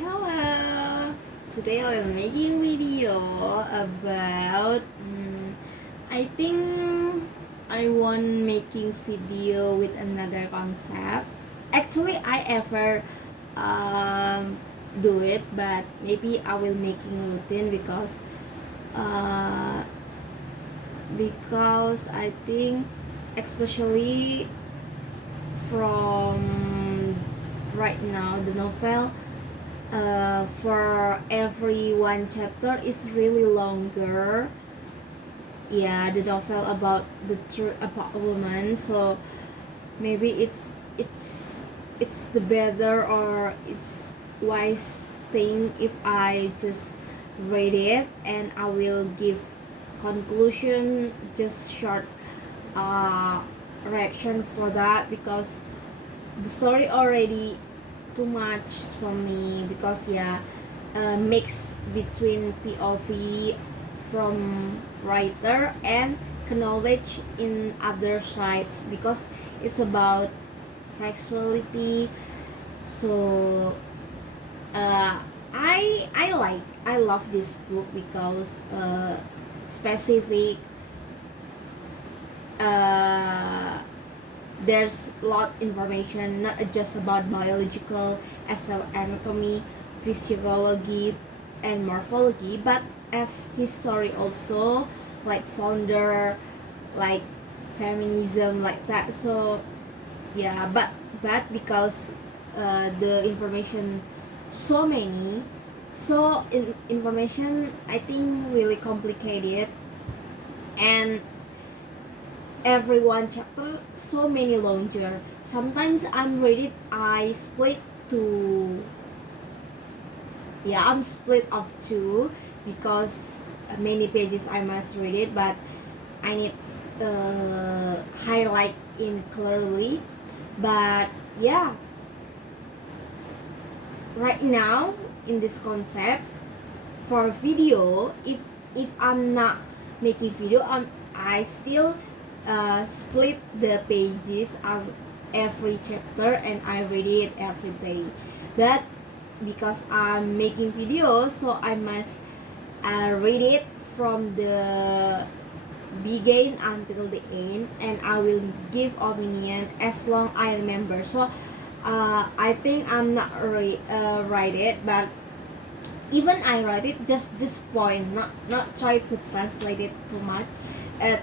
Hello! Today I am making video about I think I want making video with another concept. Actually I ever um, do it, but maybe I will making routine uh, because I think especially from right now the novel for every one chapter is really longer. Yeah, the novel about about a woman. So maybe it's the better or it's wise thing if I just read it and I will give conclusion, just short uh, reaction for that, because the story already too much for me, because yeah, mix between POV from writer and knowledge in other sides, because it's about sexuality. So I love this book because specific, uh, there's a lot information, not just about biological as anatomy, physiology, and morphology, but as history also, like founder, like feminism, like that. So yeah, but because the information so many, so information I think really complicated, and every one chapter so many longer. Sometimes I'm read it, I split to, yeah, I'm split of two, because many pages I must read it, but I need highlight in clearly. But yeah, right now in this concept for video, if I'm not making video, I still split the pages of every chapter and I read it every day. But because I'm making videos, so I must read it from the begin until the end, and I will give opinion as long I remember. So I think I'm not write it, but even I write it, just point, not try to translate it too much,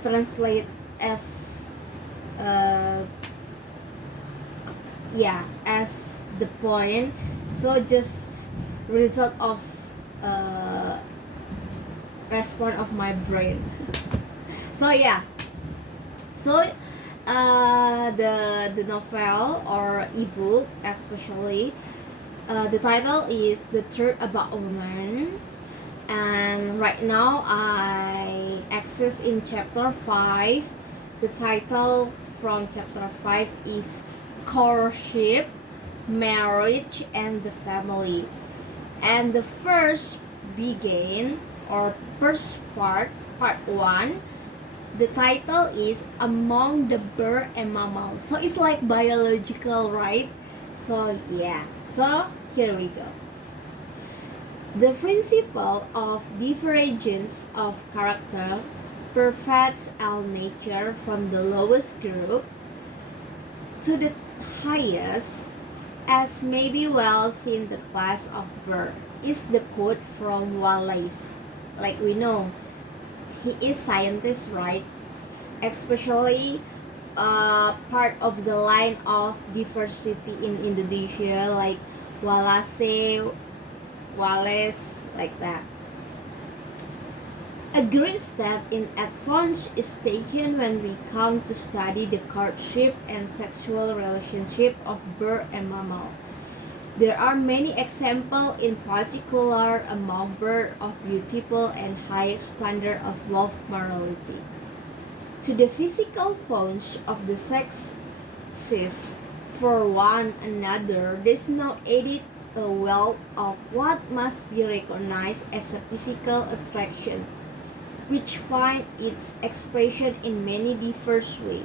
translate as uh, yeah, as the point. So just result of uh, response of my brain. So yeah, so the novel or ebook especially, the title is The Truth About a Woman, and right now I access in chapter 5. The title from chapter 5 is Courtship, Marriage, and the Family. And the first begin, or first part 1, the title is Among the Bird and Mammal. So it's like biological, right? So yeah, so here we go. The principle of divergence of character perfects our nature from the lowest group to the highest, as may be well seen the class of bird, is the quote from Wallace. Like we know, he is scientist, right? Especially part of the line of diversity in Indonesia, like Wallace, Wallace, like that. A great step in advance is taken when we come to study the courtship and sexual relationship of bird and mammal. There are many examples, in particular among birds of beautiful and high standard of love morality. To the physical punch of the sexes for one another, there is now added a wealth of what must be recognized as a physical attraction, which find its expression in many diverse ways.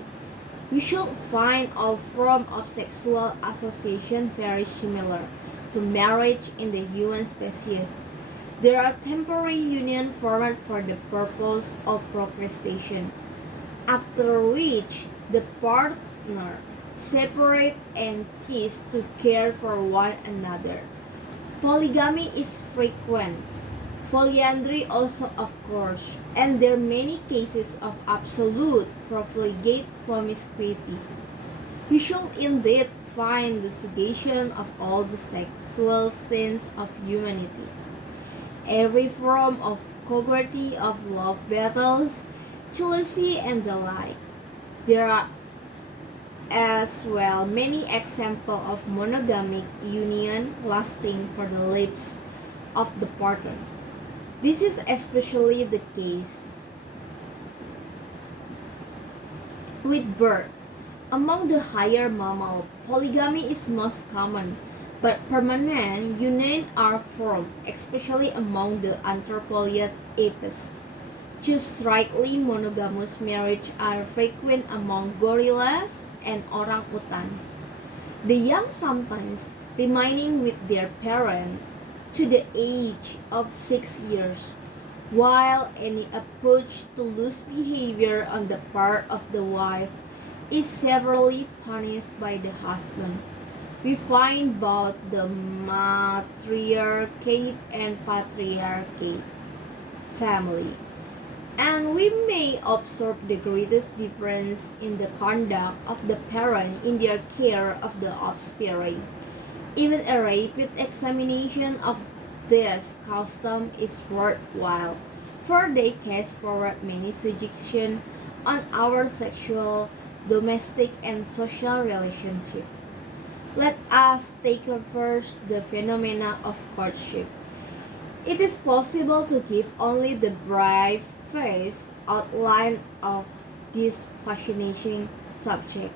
We should find all forms of sexual association very similar, to marriage in the human species. There are temporary unions formed for the purpose of procreation, after which the partner separate and cease to care for one another. Polygamy is frequent. Polyandry also occurs, and there are many cases of absolute profligate promiscuity. We should indeed find the suggestion of all the sexual sins of humanity. Every form of coverty of love battles, jealousy, and the like. There are as well many examples of monogamic union lasting for the lives of the partner. This is especially the case with bird. Among the higher mammal, polygamy is most common, but permanent unions are formed, especially among the anthropoid apes. Just strictly monogamous marriages are frequent among gorillas and orangutans. The young sometimes remaining with their parent to the age of 6 years, while any approach to loose behavior on the part of the wife is severely punished by the husband. We find both the matriarchate and patriarchate family. And we may observe the greatest difference in the conduct of the parent in their care of the offspring. Even a rapid examination of this custom is worthwhile, for they cast forward many suggestions on our sexual, domestic, and social relationships. Let us take first the phenomena of courtship. It is possible to give only the brief face outline of this fascinating subject.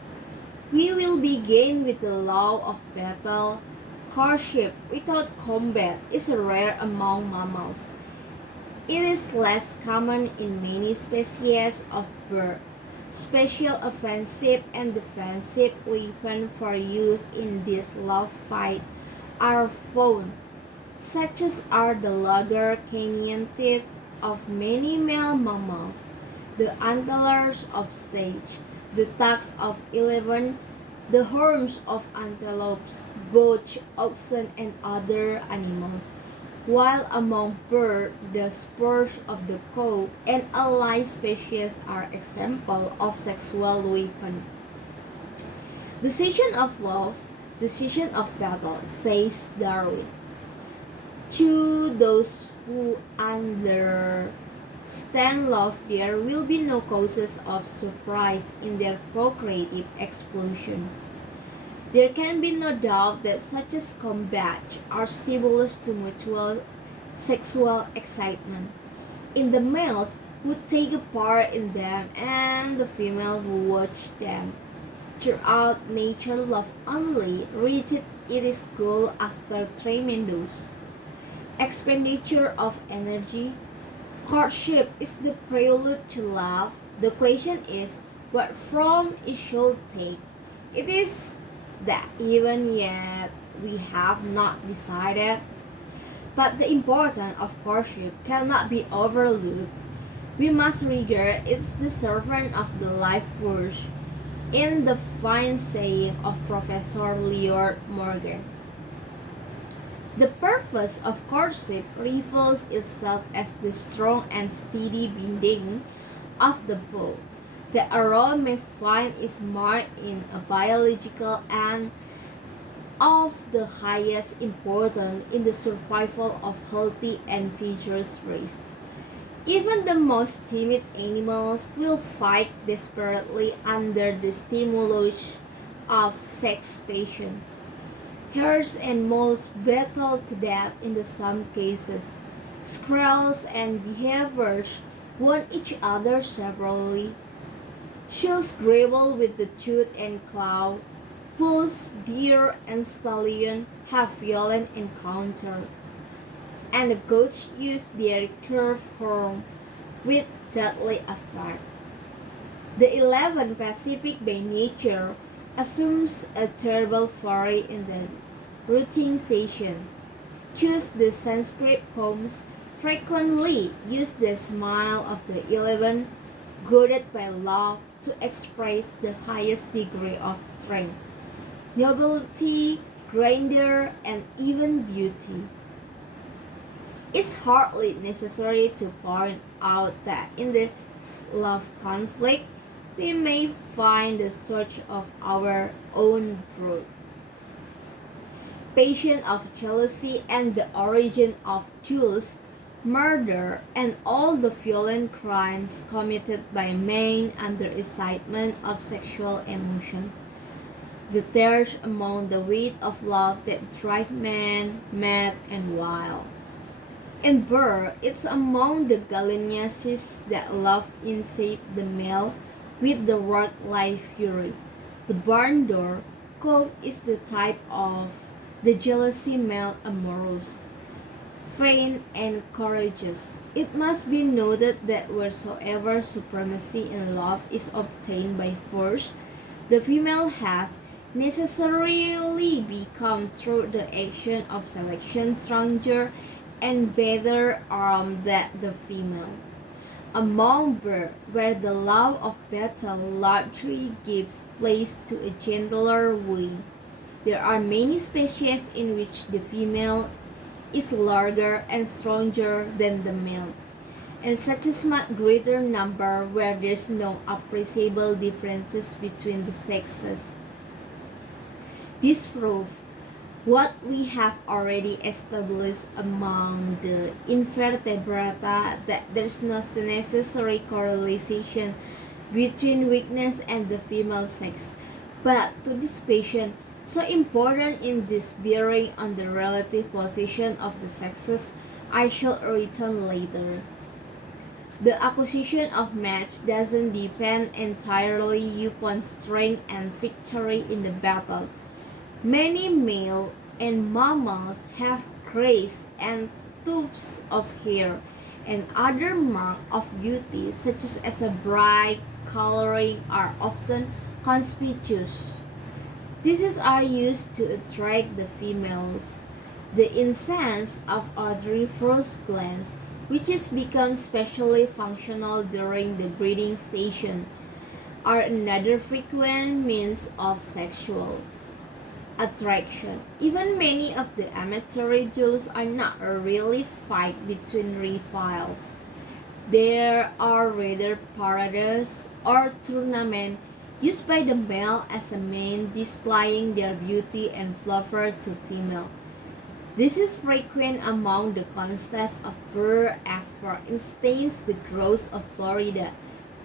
We will begin with the law of battle. Courtship without combat is rare among mammals. It is less common in many species of bird. Special offensive and defensive weapons for use in this love fight are found, such as are the longer canine teeth of many male mammals, the antlers of stage, the tusks of elephant, the horns of antelopes, goats, oxen, and other animals, while among birds the spurs of the cow and allied species are examples of sexual weapons. Decision of love, decision of battle, says Darwin. To those who understand love, there will be no causes of surprise in their procreative explosion. There can be no doubt that such as combat are stimulus to mutual sexual excitement in the males who take a part in them and the female who watch them. Throughout nature, love only reaches its goal after tremendous expenditure of energy. Courtship is the prelude to love. The question is what form it should take. It is that even yet we have not decided, but the importance of courtship cannot be overlooked. We must regard it as the servant of the life force, in the fine saying of Professor Leonard Morgan. The purpose of courtship reveals itself as the strong and steady binding of the bow. The arrow may find its mark in a biological and of the highest importance in the survival of healthy and vigorous race. Even the most timid animals will fight desperately under the stimulus of sex passion. Hares and moles battle to death in some cases. Squirrels and beavers wound each other severally. Seals grapple with the tooth and claw. Bulls, deer, and stallion have violent encounters, and the goats use their curved horn with deadly effect. The elephant, pacific by nature, assumes a terrible fury in the rooting session. Choose the Sanskrit poems. Frequently use the smile of the 11, goaded by love, to express the highest degree of strength, nobility, grandeur, and even beauty. It's hardly necessary to point out that in the love conflict, we may find the source of our own brood, passion of jealousy, and the origin of duels, murder, and all the violent crimes committed by men under excitement of sexual emotion. The thirst among the weight of love that drive men mad and wild. In Burr, it's among the gallinaceae that love insate the male with the work-life fury. The barn door cock is the type of the jealousy male amorous, vain and courageous. It must be noted that wheresoever supremacy in love is obtained by force, the female has necessarily become through the action of selection stronger and better armed than the female. Among birds, where the love of battle largely gives place to a gentler wooing, there are many species in which the female is larger and stronger than the male, and such a much greater number where there's no appreciable differences between the sexes. This proves what we have already established among the invertebrata, that there's no necessary correlation between weakness and the female sex. But to this question, so important in this bearing on the relative position of the sexes, I shall return later. The acquisition of match doesn't depend entirely upon strength and victory in the battle. Many male and mammals have grace and tufts of hair and other marks of beauty, such as a bright coloring, are often conspicuous. These are used to attract the females. The incense of odoriferous glands, which has become specially functional during the breeding station, are another frequent means of sexual attraction. Even many of the amateur duels are not a really fight between rivals. There are rather parades or tournaments used by the male as a means displaying their beauty and flavor to female. This is frequent among the contests of birds, as for instance the grouse of Florida,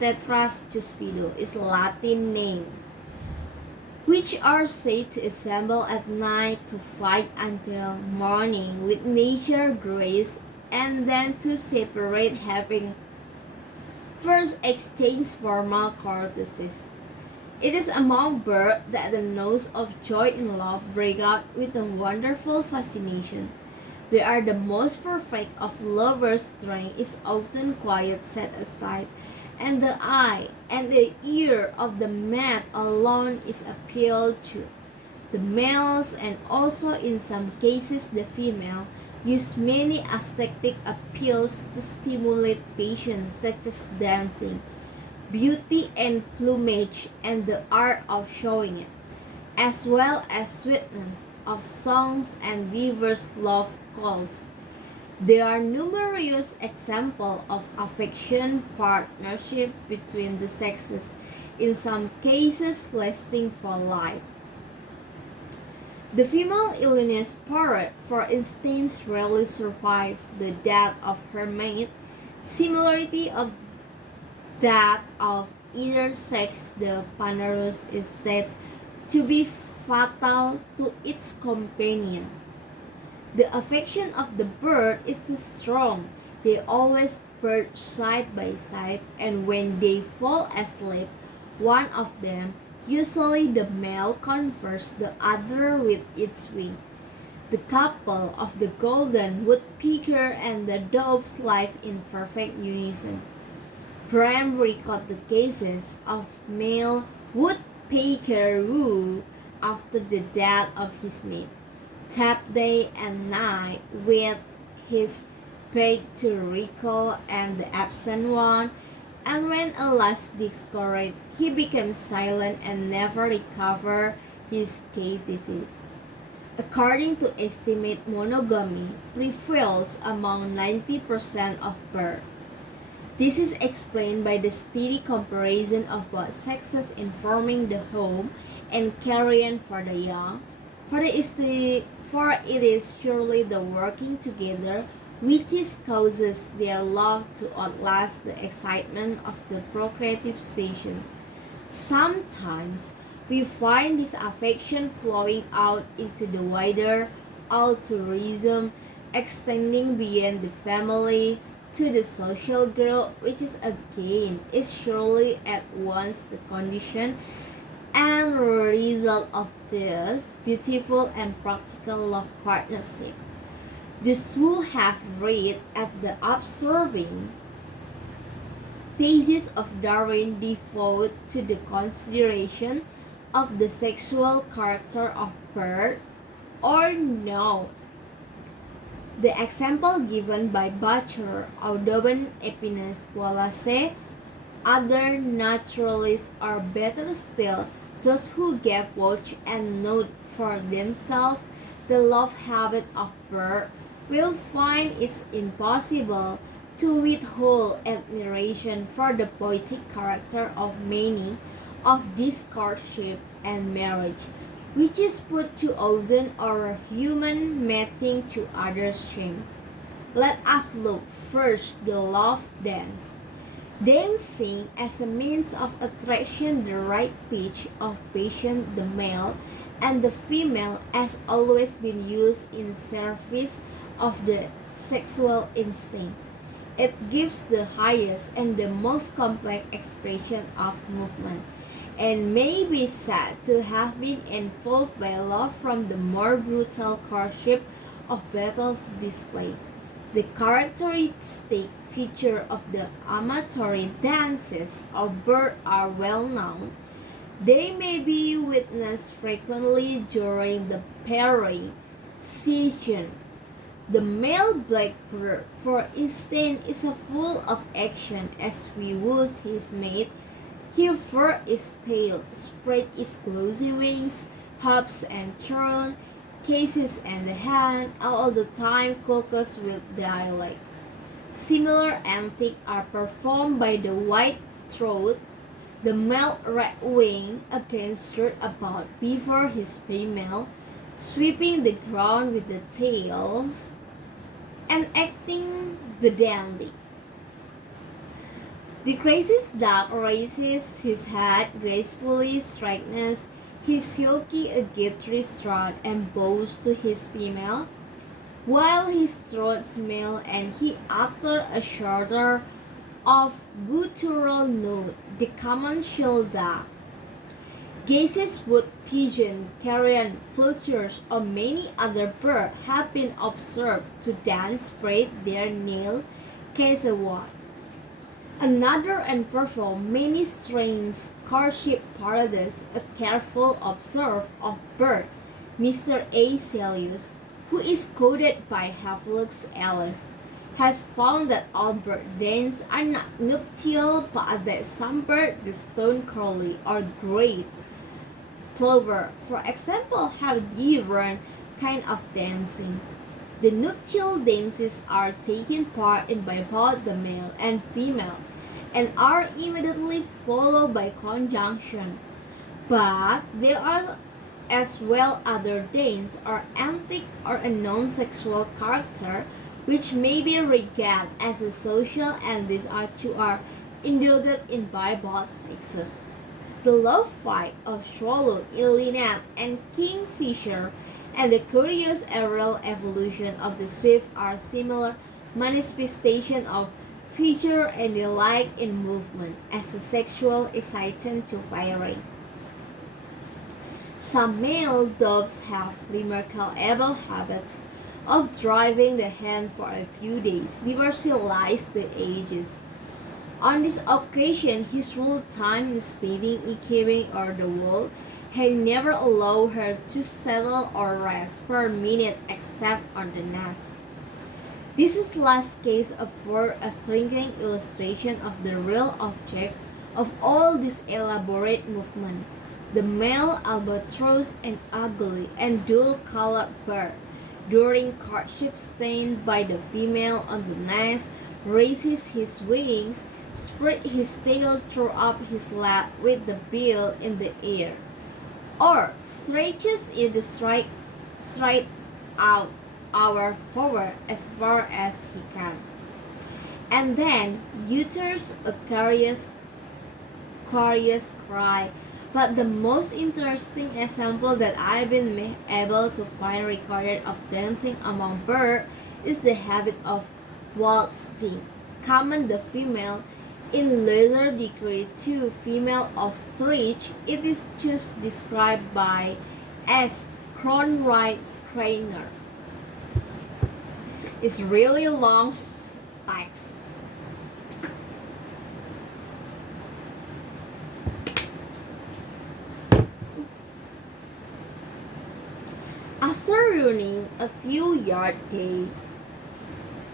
Tetrus cuspido is Latin name, which are said to assemble at night to fight until morning with major grace, and then to separate, having first exchanged formal courtesies. It is among birds that the notes of joy in love break out with a wonderful fascination. They are the most perfect of lovers' strength is often quite set aside, and the eye and the ear of the mate alone is appealed to. The males, and also in some cases the female, use many aesthetic appeals to stimulate passion, such as dancing, beauty and plumage, and the art of showing it, as well as sweetness of songs and diverse love calls. There are numerous examples of affection partnership between the sexes, in some cases lasting for life. The female Illinois parrot, for instance, rarely survived the death of her mate. Similarity of that of either sex, the Panarus is said to be fatal to its companion. The affection of the bird is strong. They always perch side by side, and when they fall asleep, one of them, usually the male, covers the other with its wing. The couple of the golden woodpecker and the doves live in perfect unison. Brehm record the cases of male woodpecker who, after the death of his mate, tap day and night with his back to Rico and the absent one, and when at last discovered, he became silent and never recovered his captivity. According to estimate, monogamy prevails among 90% of birds. This is explained by the steady comparison of both sexes in forming the home and caring for the young. For it is surely the working together which is causes their love to outlast the excitement of the procreative station. Sometimes we find this affection flowing out into the wider altruism, extending beyond the family to the social group, which is surely at once the condition and result of this beautiful and practical love partnership. Those who have read at the absorbing pages of Darwin devote to the consideration of the sexual character of bird or no. The example given by Butcher, Audubon, Epinas, Wallace, other naturalists, or better still, those who gave watch and note for themselves the love habit of bird, will find it impossible to withhold admiration for the poetic character of many of this courtship and marriage, which is put too often or human mating to others' shame. Let us look first the love dance. Dancing as a means of attraction, the right pitch of passion, the male and the female has always been used in service of the sexual instinct. It gives the highest and the most complex expression of movement, and may be said to have been involved by love from the more brutal courtship of battle display. The characteristic feature of the amatory dances of bird are well known. They may be witnessed frequently during the pairing season. The male blackbird, for instance, is full of action as he woos his mate. He furls his tail, spreads his glossy wings, hops and turns, cases and the hand, all the time caucus with dialect. Similar antics are performed by the white-throat, the male red-winged, again strut about before his female, sweeping the ground with the tails and acting the dandy. The crazy duck raises his head gracefully, straightens his silky agate strut and bows to his female, while his throat smells and he utters a shorter of guttural note. The common shield duck, Gases, wood pigeon, carrion, vultures, or many other birds have been observed to dance spread their nail cassaway. Another and perform many strange courtship parades. A careful observer of bird, Mr. A. Celius, who is quoted by Havelock's Ellis, has found that all bird dances are not nuptial, but that some birds, the stone curlew or great plover, for example, have different kind of dancing. The nuptial dances are taken part in by both the male and female, and are immediately followed by conjunction. But there are as well other dances or antic or a non-sexual character which may be regarded as a social, and these are two are indulged in by both sexes. The love fight of swallow, linnet, and kingfisher, and the curious aerial evolution of the swift are similar manifestation of feature and the like in movement as a sexual excitant to pairing. Some male doves have remarkable habits of driving the hen for a few days before she lies the eggs. On this occasion, his rule time in speeding, equipping, or the wool, He never allowed her to settle or rest for a minute except on the nest. This is last case affords a striking illustration of the real object of all this elaborate movement. The male albatross, an ugly and dull-colored bird, during courtship stained by the female on the nest, raises his wings, spread his tail, throw up his lap with the bill in the air, or stretches it straight out our forward as far as he can, and then utters a chorus cry. But the most interesting example that I've been able to find recorded of dancing among birds is the habit of waltzing, common the female, in lesser degree to female ostrich. It is just described by S. Kronwright Schreiner. It's really long text. After running a few yards,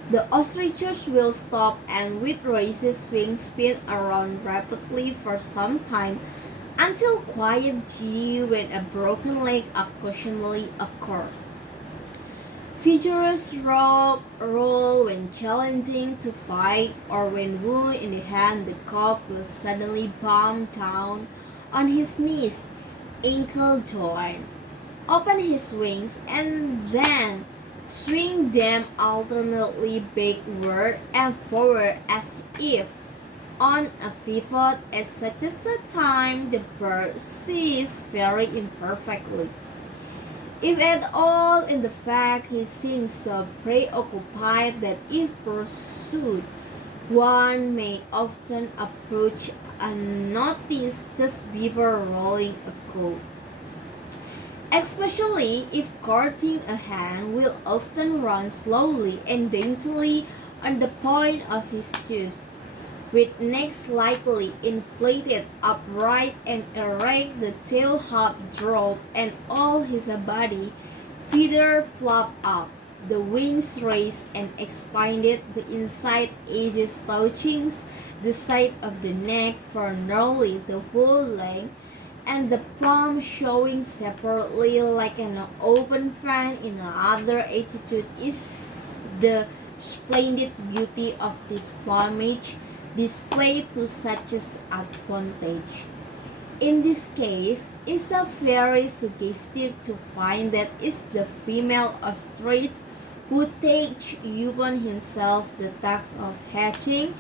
the ostriches will stop and with raised wings spin around rapidly for some time until quiet giddy when a broken leg occasionally occurs. Vigorous roll when challenging to fight, or when wound in the hand, the cock will suddenly bomb down on his knees, ankle joint, open his wings, and then swing them alternately backward and forward as if on a pivot. At such a time, the bird sees very imperfectly, if at all. In the fact, he seems so preoccupied that if pursued, one may often approach unnoticed just before rolling a coat. Especially if courting, a hen will often run slowly and daintily on the point of his toes, with neck slightly inflated, upright and erect, the tail half droop, and all his body feather flop up, the wings raised and expanded, the inside edges touching the side of the neck for nearly the whole length, and the plumb showing separately like an open fan. In another attitude is the splendid beauty of this plumage, displayed to such advantage. In this case, it's a very suggestive to find that it's the female ostrich who takes upon himself the task of hatching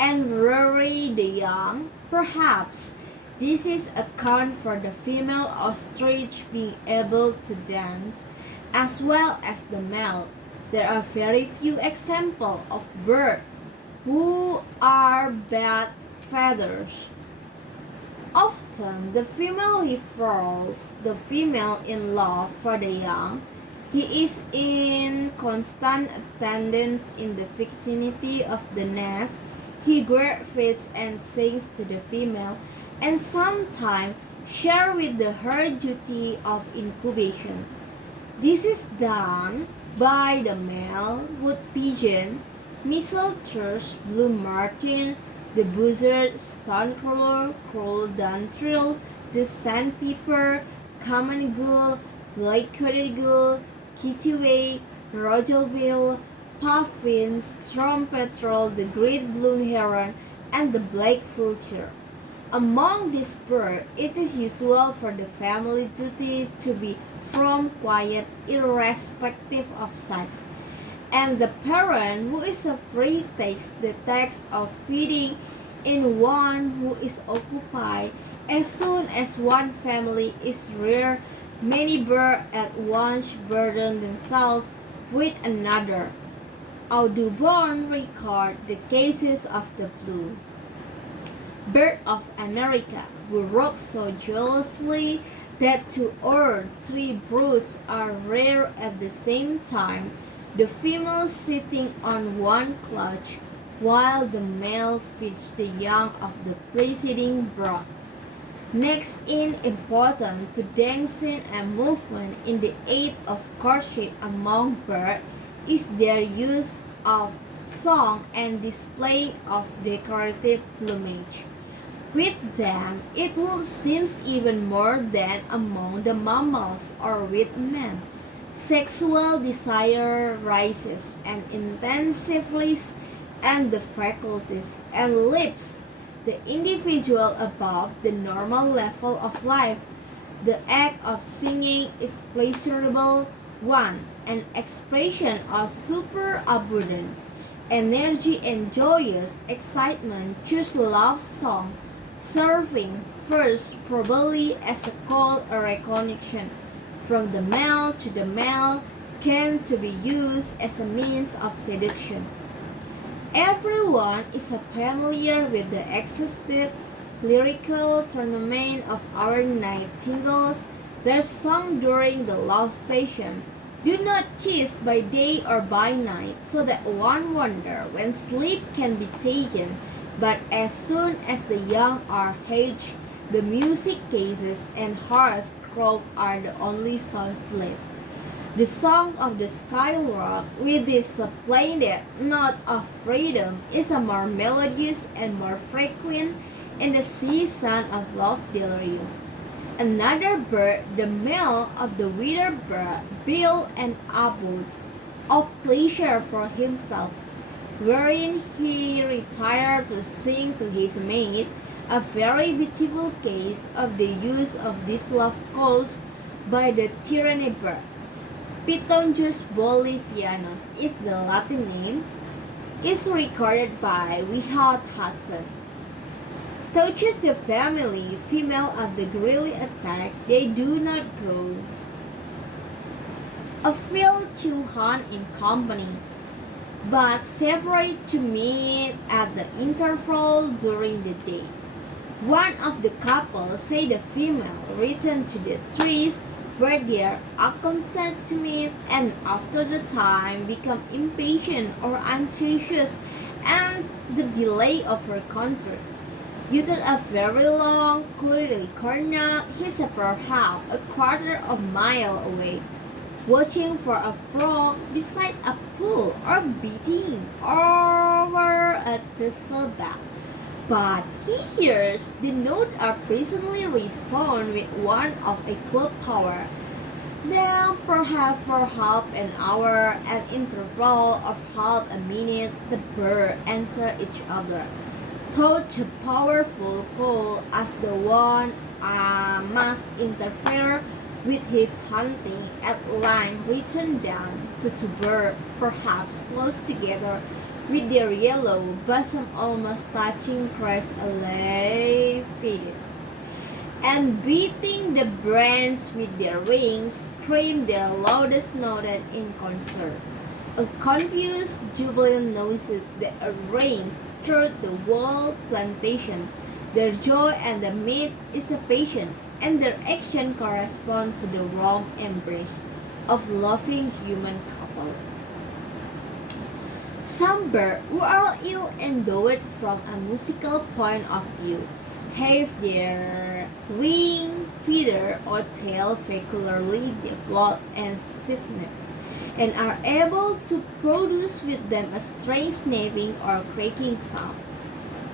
and rearing the young. Perhaps this is account for the female ostrich being able to dance as well as the male. There are very few examples of birds who are bad feathers. Often the female refers the female in love for the young. He is in constant attendance in the vicinity of the nest. He feeds and sings to the female, and sometimes share with her duty of incubation. This is done by the male wood pigeon, mistle thrush, blue martin, the buzzard, stonecrow, crow duntrill, the sandpiper, common gull, black-coated gull, kittiwake, rogelbill, puffin, storm petrel, the great blue heron, and the black vulture. Among these birds, it is usual for the family duty to be from quiet, irrespective of sex, and the parent who is free takes the task of feeding in one who is occupied. As soon as one family is reared, many birds at once burden themselves with another. Audubon records the cases of the blue bird of America, who rock so jealously that 2 or 3 broods are reared at the same time, the female sitting on one clutch, while the male feeds the young of the preceding brood. Next in importance to dancing and movement in the act of courtship among birds is their use of song and display of decorative plumage. With them, it would seem even more than among the mammals or with men. Sexual desire rises and intensifies, and the faculties and lifts the individual above the normal level of life. The act of singing is pleasurable one, an expression of superabundant energy and joyous excitement. Choose love song, serving first probably as a call or recognition from the male to the male, came to be used as a means of seduction. Everyone is familiar with the exhaustive lyrical tournament of our nightingales, their song during the love session. Do not tease by day or by night, so that one wonder when sleep can be taken. But as soon as the young are hatched, the music cases and harsh crow are the only songs left. The song of the skylark, with its splendid note of freedom, is a more melodious and more frequent in the season of love delirium. Another bird, the male of the wither bird, built an abode of pleasure for himself, wherein he retired to sing to his mate, a very beautiful case of the use of this love calls by the tyranny bird. Pitonjus bolivianus is the Latin name, is recorded by Wihald Hassan. Touches the family, female of the grilly attack, they do not go afield to hunt in company, but separate to meet at the interval during the day. One of the couple, say the female, returned to the trees where they are accustomed to meet, and after the time become impatient or anxious and the delay of her concert. Using a very long, clearly corner, he is perhaps a quarter of a mile away, watching for a frog beside a pool or beating over a thistleback. But he hears the note or presently respond with one of equal power. Then, perhaps for half an hour, an interval of half a minute, the birds answer each other. Such a powerful call as the one must interfere with his hunting at length return down to two birds, perhaps close together, with their yellow bosom almost touching crest alive feeding, and beating the branch with their wings, scream their loudest note in concert. A confused, jubilant noises that rings through the whole plantation. Their joy and the mid anticipation and their action correspond to the warm embrace of loving human couple. Some birds who are ill endowed from a musical point of view have their wing, feather, or tail peculiarly developed and stiffened, and are able to produce with them a strange snapping or cracking sound.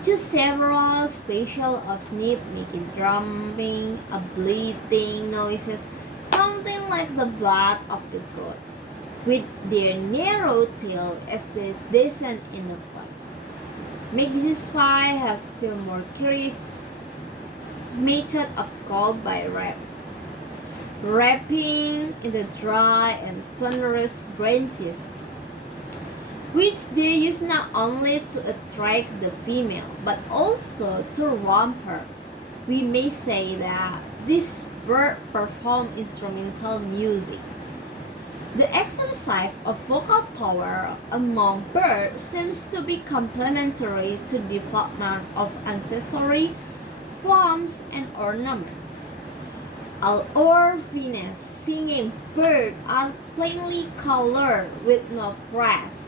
To several species of snip making drumming, a bleating noises, something like the blood of the goat, with their narrow tail as they descend in the flood. Make this spy have still more curious method of call by wrapping in the dry and sonorous branches, which they use not only to attract the female but also to warm her. We may say that this bird perform instrumental music. The exercise of vocal power among birds seems to be complementary to the development of accessory forms and ornaments. All our Venus singing birds are plainly colored with no crest,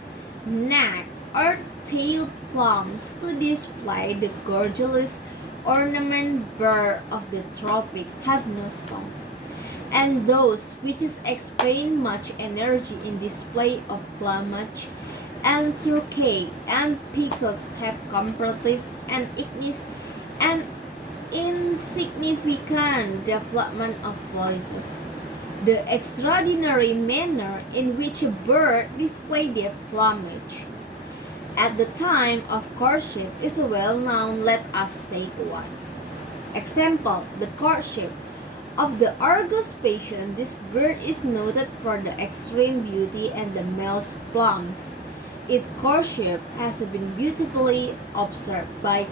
neck, or tail plumes to display the gorgeous ornament birds of the tropic have no songs, and those which expend much energy in display of plumage, and turkey and peacocks have comparative and and insignificant development of voices. The extraordinary manner in which a bird display their plumage at the time of courtship is well known. Let us take one. Example, the courtship of the Argus patient. This bird is noted for the extreme beauty and the male's plumage. Its courtship has been beautifully observed by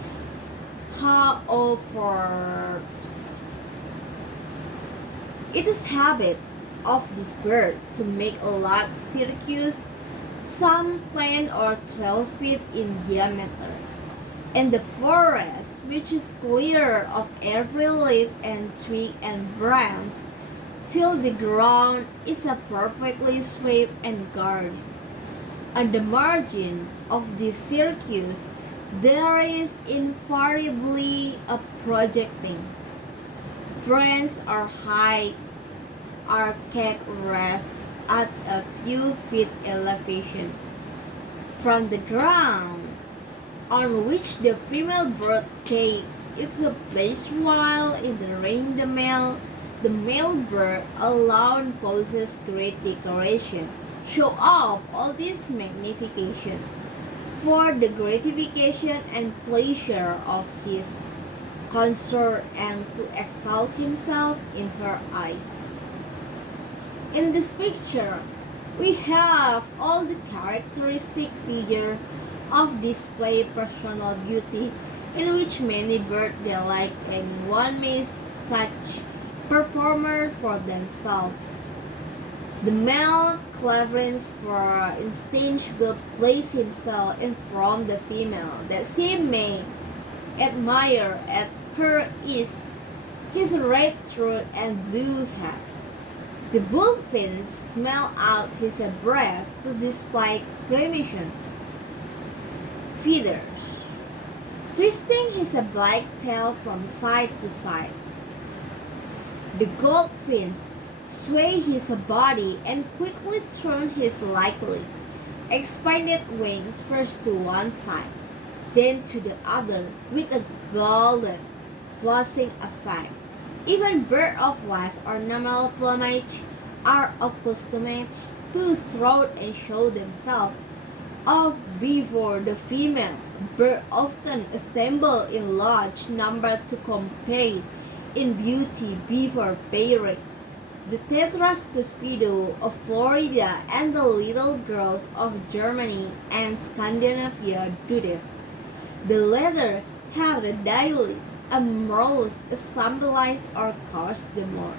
Forbes. It is habit of this bird to make a large circus, some 10 or 12 feet in diameter, and the forest, which is clear of every leaf and twig and branch, till the ground is a perfectly swept and guarded. On the margin of this circus, there is invariably a projecting branch or high arcade rest at a few feet elevation from the ground, on which the female bird takes its place, while in the ring the male bird alone possesses great decoration. Show off all this magnification for the gratification and pleasure of his consort, and to exalt himself in her eyes. In this picture, we have all the characteristic features of display personal beauty, in which many birds delight, and one may such performer for themselves. The male cleverance, for instance, will place himself in front of the female, that she may admire at her ease his red throat and blue hat. The bullfinch smell out his breast to display crimson feathers, twisting his black tail from side to side. The goldfinch sway his body and quickly turn his lightly expanded wings first to one side, then to the other, with a golden flashing effect. Even birds of less ornamental plumage are accustomed to throw and show themselves off before the female. Birds often assemble in large numbers to compete in beauty before pairing. The Tetras cuspido of Florida and the little grouse of Germany and Scandinavia do this. The latter have the daily amorous symbolized or cause the more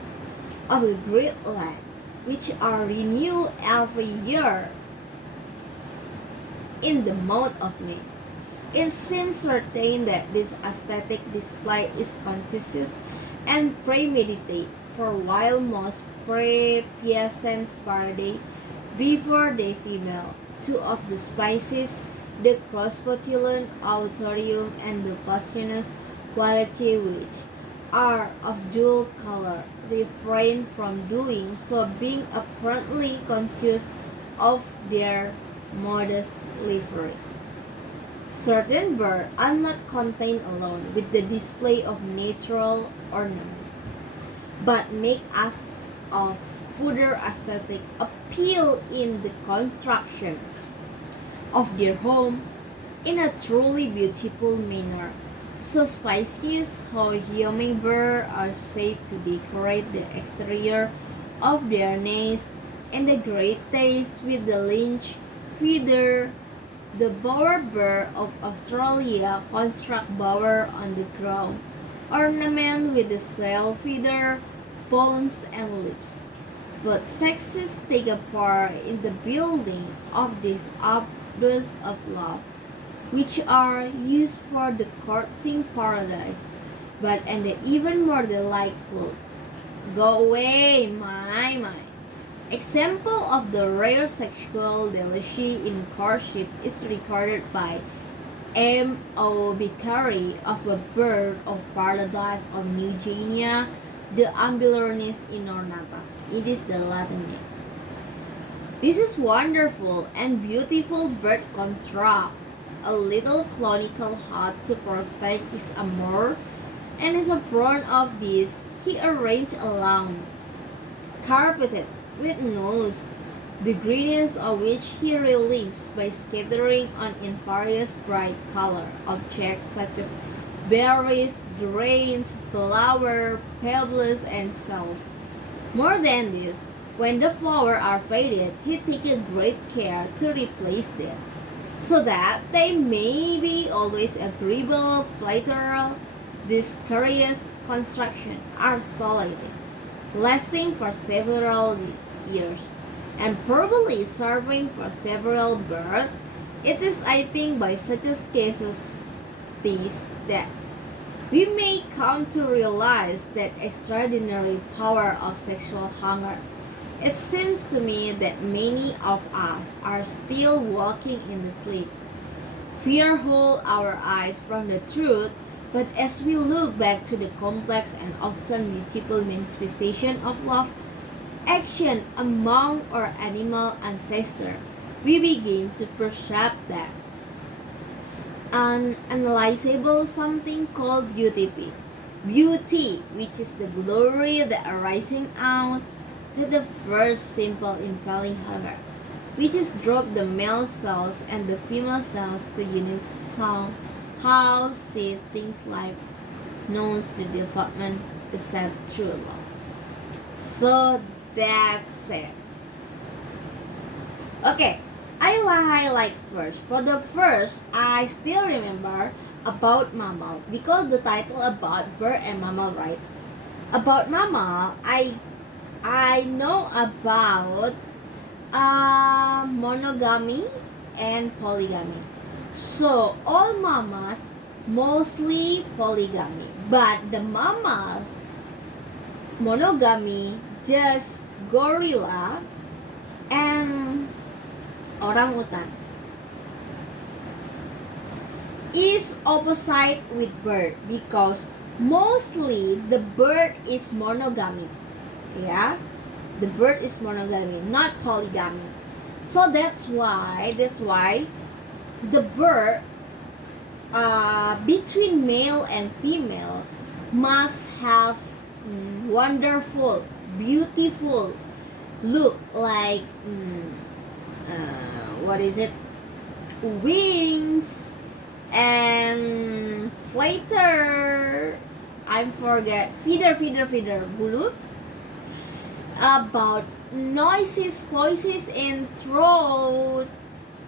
of the great land, which are renewed every year in the month of May. It seems certain that this aesthetic display is conscious and premeditated, for while most peasants parade before the female, two of the species, the Crossbotilon autorium and the Passionus quality, which are of dual color, refrain from doing so, being apparently conscious of their modest livery. Certain birds are not contained alone with the display of natural ornament, but make us of further aesthetic appeal in the construction of their home in a truly beautiful manner. So species how hummingbirds are said to decorate the exterior of their nest, and the great taste with the lynx feather. The bowerbird of Australia construct bower on the ground, ornament with the sail feather, bones, and lips. Both sexes take a part in the building of these abodes of love, which are used for the courting paradise, but and the even more delightful. Go away, my. Example of the rare sexual delicacy in courtship is recorded by Mobicari of a bird of paradise of New Guinea, the Ambulornis inornata. It is the Latin name. This is wonderful and beautiful bird construct a little conical hut to protect his amour, and in front of this he arranged a lawn, carpeted with nose, the gradients of which he relieves by scattering on in various bright color objects such as berries, grains, flour, pebbles, and shells. More than this, when the flowers are faded, he takes great care to replace them, so that they may be always agreeable, flattering. These curious constructions are solid, lasting for several years, and probably serving for several births. It is, I think, by such a case as these that we may come to realize that extraordinary power of sexual hunger. It seems to me that many of us are still walking in the sleep. Fear holds our eyes from the truth, but as we look back to the complex and often multiple manifestation of love, action among our animal ancestors, we begin to perceive that unanalyzable something called beauty. Beauty, which is the glory that arising out to the first simple impelling hunger, which is drop the male cells and the female cells to unison how see things life knows to development except true love. So that's it. Okay, I highlight first. For the first, I still remember about mammal because the title about bird and mammal, right? About mammal, I know about monogamy and polygamy. So all mammals mostly polygamy, but the mammals monogamy just gorilla and orangutan is opposite with bird because mostly the bird is monogamy. Yeah, the bird is monogamy, not polygamy. So that's why the bird between male and female must have wonderful, beautiful look like what is it? Wings and flatter. I forget feeder bulu about noises, voices, and throat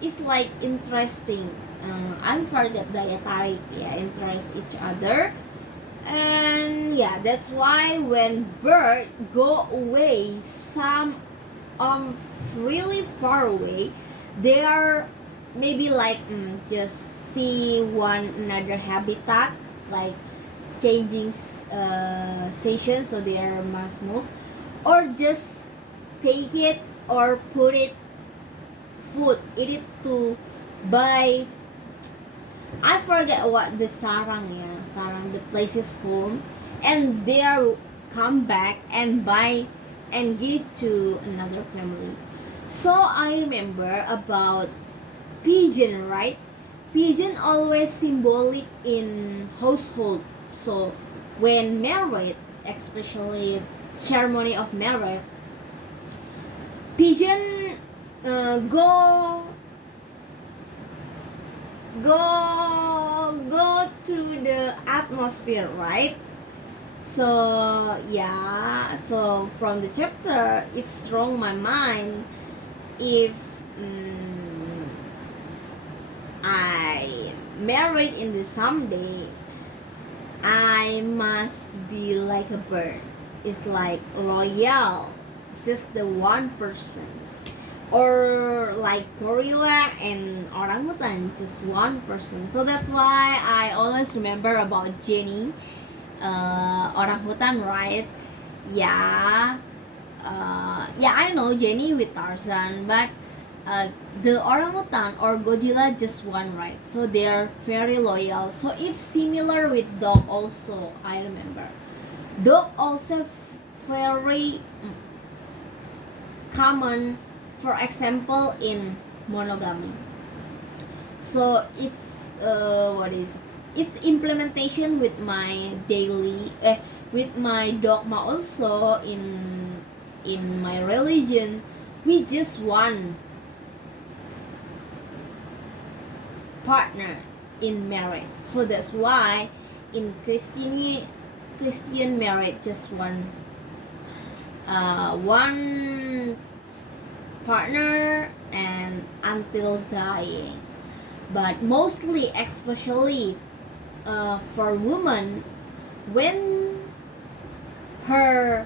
is like interesting. I forget dietary, yeah, interest each other, and yeah, that's why when bird go away, some really far away, they are maybe like just see one another habitat, like changing station, so they are must move, or just take it or put it food, eat it to buy. I forget what the sarang, yeah, sarang, the place's home, and they are come back and buy and give to another family. So I remember about pigeon, right? Pigeon always symbolic in household. So when married, especially ceremony of marriage, pigeon go through the atmosphere, right? So yeah, so from the chapter it strong my mind if I married in the someday, I must be like a bird. It's like loyal, just the 1%. Or like gorilla and orangutan, just 1%. So that's why I always remember about Jenny, orangutan, right? Yeah, yeah, I know Jenny with Tarzan, but uh, the orangutan or Godzilla just one, right? So they are very loyal. So it's similar with dog also. I remember dog also very common, for example, in monogamy. So it's what is it's implementation with my daily with my dogma also in my religion. We just one partner in marriage. So that's why in Christian marriage just one partner and until dying. But mostly, especially for women, when her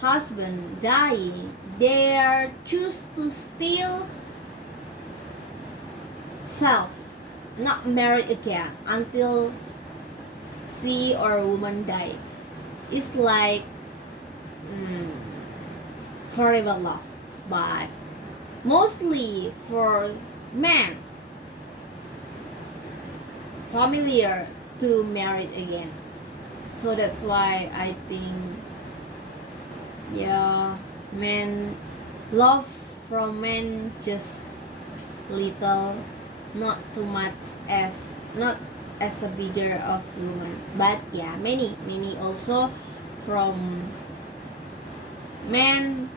husband dying, they are choose to still self, not married again until she or woman die. It's like forever love, but mostly for men familiar to marry again. So that's why I think, yeah, men love from men just little, not too much as not as a bigger of woman, but yeah, many also from men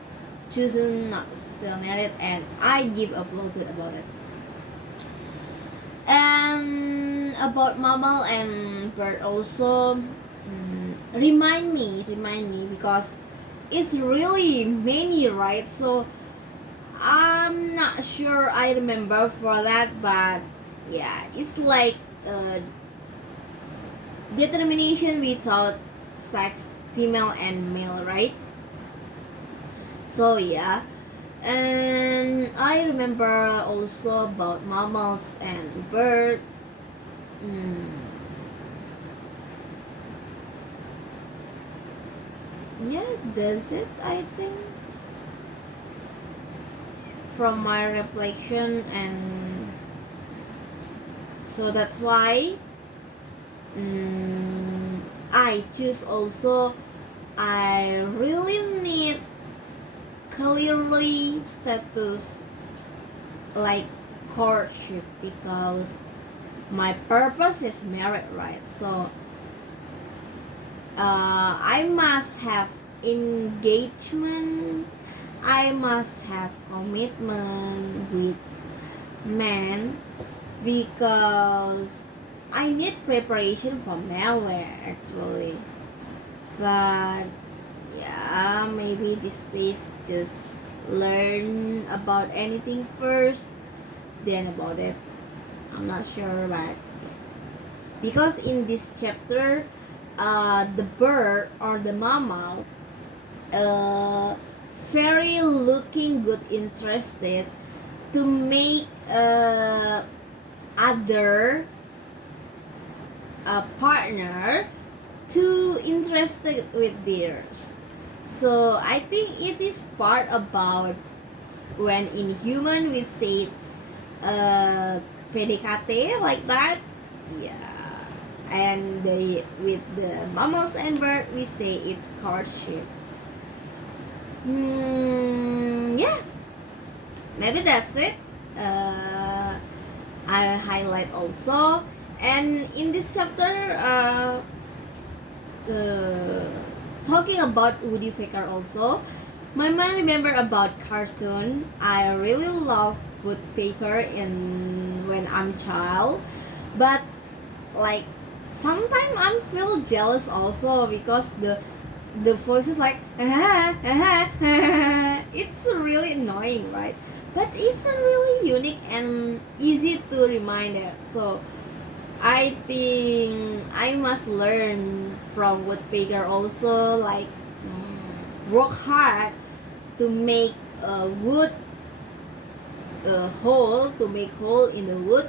choosing not still married, and I give applause about it. And about mammal and bird also, remind me because it's really many, right? So I'm not sure I remember for that, but yeah, it's like determination without sex, female and male, right? So yeah, and I remember also about mammals and bird. Yeah, that's it, I think, from my reflection. And so that's why I choose also, I really need clearly status like courtship, because my purpose is marriage, right? So I must have engagement, I must have commitment with men, because I need preparation for marriage actually. But yeah, maybe this space just learn about anything first, then about it. I'm not sure, but because in this chapter, the bird or the mammal, very looking good, interested to make other partner too interested with theirs. So I think it is part about when in human we say PDKT like that. Yeah, and with the mammals and bird we say it's courtship. Yeah, maybe that's it. I highlight also, and in this chapter, talking about Woody Woodpecker also, my mind remember about cartoon. I really love Woodpecker in when I'm child, but like sometimes I'm feel jealous also because the voice is like it's really annoying, right? But it's really unique and easy to remind it. So I think I must learn from Woodpecker also, like work hard to make a wood hole, to make hole in the wood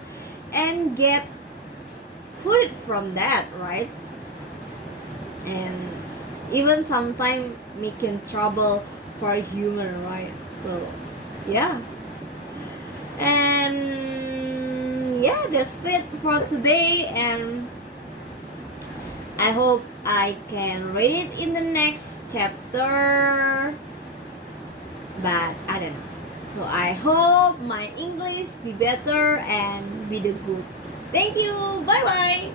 and get food from that, right? And even sometimes making trouble for human, right? So yeah, And yeah, that's it for today, and I hope I can read it in the next chapter, but I don't know. So I hope my English be better and be the good. Thank you. Bye bye.